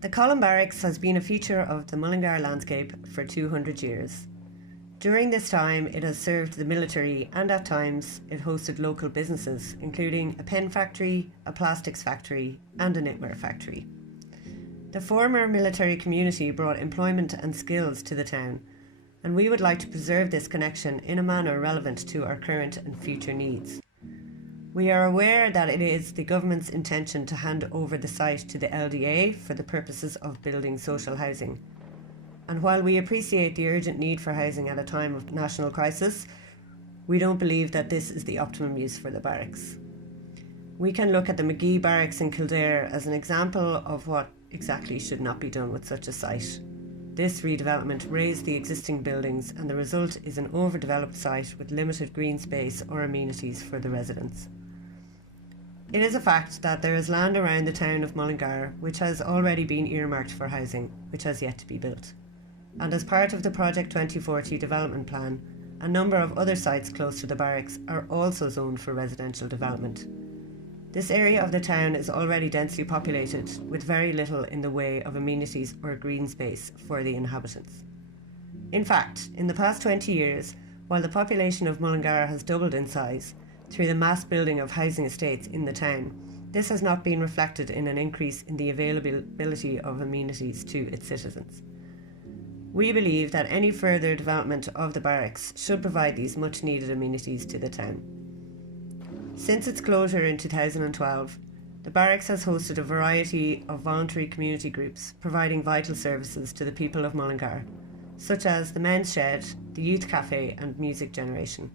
The Columb Barracks has been a feature of the Mullingar landscape for 200 years. During this time, it has served the military and at times it hosted local businesses, including a pen factory, a plastics factory, and a knitwear factory. The former military community brought employment and skills to the town, and we would like to preserve this connection in a manner relevant to our current and future needs. We are aware that it is the government's intention to hand over the site to the LDA for the purposes of building social housing. And while we appreciate the urgent need for housing at a time of national crisis, we don't believe that this is the optimum use for the barracks. We can look at the McGee Barracks in Kildare as an example of what exactly should not be done with such a site. This redevelopment raised the existing buildings and the result is an overdeveloped site with limited green space or amenities for the residents. It is a fact that there is land around the town of Mullingar which has already been earmarked for housing, which has yet to be built. And as part of the Project 2040 development plan, a number of other sites close to the barracks are also zoned for residential development. This area of the town is already densely populated with very little in the way of amenities or green space for the inhabitants. In fact, in the past 20 years, while the population of Mullingar has doubled in size, through the mass building of housing estates in the town, this has not been reflected in an increase in the availability of amenities to its citizens. We believe that any further development of the barracks should provide these much needed amenities to the town. Since its closure in 2012, the barracks has hosted a variety of voluntary community groups providing vital services to the people of Mullingar, such as the Men's Shed, the Youth Cafe and Music Generation.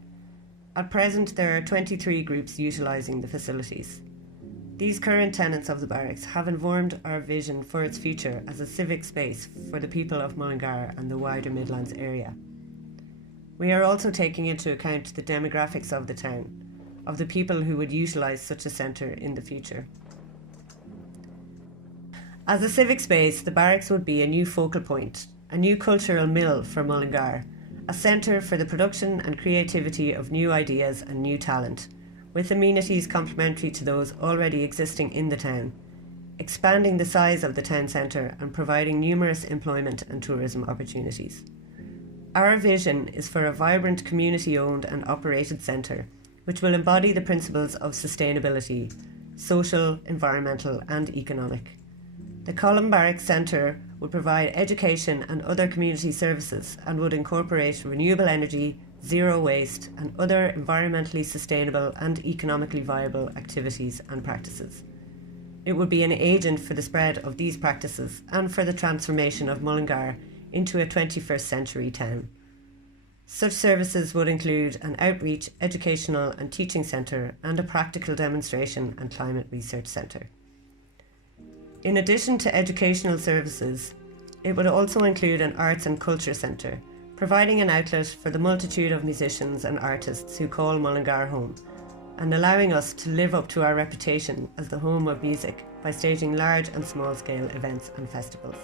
At present, there are 23 groups utilising the facilities. These current tenants of the barracks have informed our vision for its future as a civic space for the people of Mullingar and the wider Midlands area. We are also taking into account the demographics of the town, of the people who would utilise such a centre in the future. As a civic space, the barracks would be a new focal point, a new cultural mill for Mullingar, a centre for the production and creativity of new ideas and new talent, with amenities complementary to those already existing in the town, expanding the size of the town centre and providing numerous employment and tourism opportunities. Our vision is for a vibrant community-owned and operated centre, which will embody the principles of sustainability, social, environmental and economic. The Columb Barracks Centre would provide education and other community services and would incorporate renewable energy, zero waste and other environmentally sustainable and economically viable activities and practices. It would be an agent for the spread of these practices and for the transformation of Mullingar into a 21st century town. Such services would include an outreach, educational and teaching centre and a practical demonstration and climate research centre. In addition to educational services, it would also include an arts and culture centre, providing an outlet for the multitude of musicians and artists who call Mullingar home, and allowing us to live up to our reputation as the home of music by staging large and small-scale events and festivals.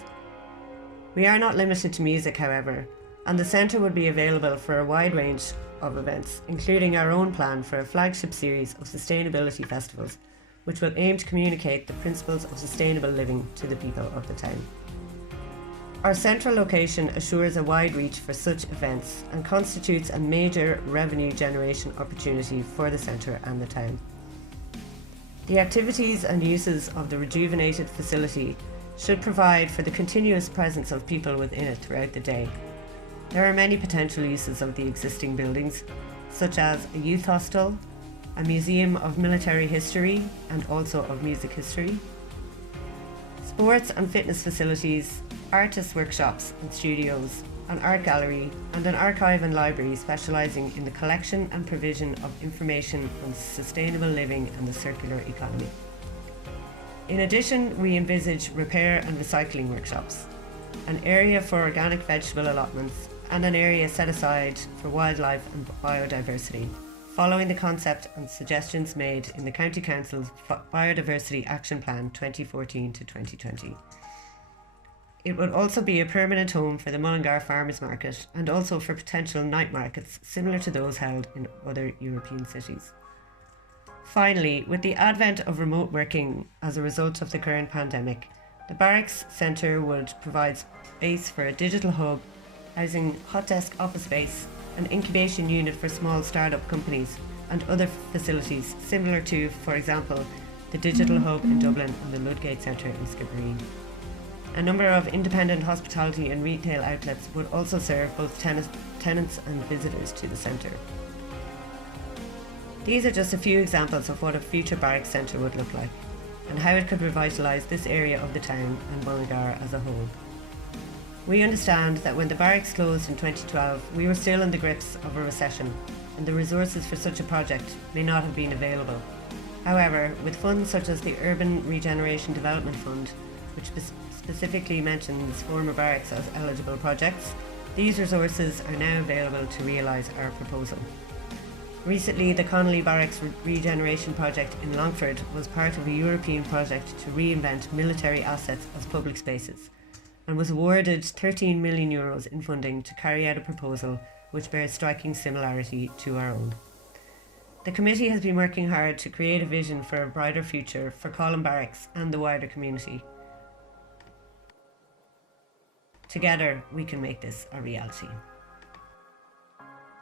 We are not limited to music, however, and the centre would be available for a wide range of events, including our own plan for a flagship series of sustainability festivals, which will aim to communicate the principles of sustainable living to the people of the town. Our central location assures a wide reach for such events and constitutes a major revenue generation opportunity for the centre and the town. The activities and uses of the rejuvenated facility should provide for the continuous presence of people within it throughout the day. There are many potential uses of the existing buildings, such as a youth hostel, a museum of military history and also of music history, sports and fitness facilities, artist workshops and studios, an art gallery and an archive and library specialising in the collection and provision of information on sustainable living and the circular economy. In addition, we envisage repair and recycling workshops, an area for organic vegetable allotments and an area set aside for wildlife and biodiversity, following the concept and suggestions made in the County Council's Biodiversity Action Plan 2014 to 2020. It would also be a permanent home for the Mullingar Farmers Market and also for potential night markets similar to those held in other European cities. Finally, with the advent of remote working as a result of the current pandemic, The Barracks Centre would provide space for a digital hub, housing hot desk office space, an incubation unit for small startup companies, and other facilities similar to, for example, the Digital Hub in Dublin and the Ludgate Centre in Skibbereen. A number of independent hospitality and retail outlets would also serve both tenants and visitors to the centre. These are just a few examples of what a future Barracks Centre would look like, and how it could revitalise this area of the town and Mullingar as a whole. We understand that when the barracks closed in 2012, we were still in the grips of a recession, and the resources for such a project may not have been available. However, with funds such as the Urban Regeneration Development Fund, which specifically mentions former barracks as eligible projects, these resources are now available to realise our proposal. Recently, the Columb Barracks Regeneration Project in Longford was part of a European project to reinvent military assets as public spaces, and was awarded €13 million in funding to carry out a proposal which bears striking similarity to our own. The committee has been working hard to create a vision for a brighter future for Columb Barracks and the wider community. Together, we can make this a reality.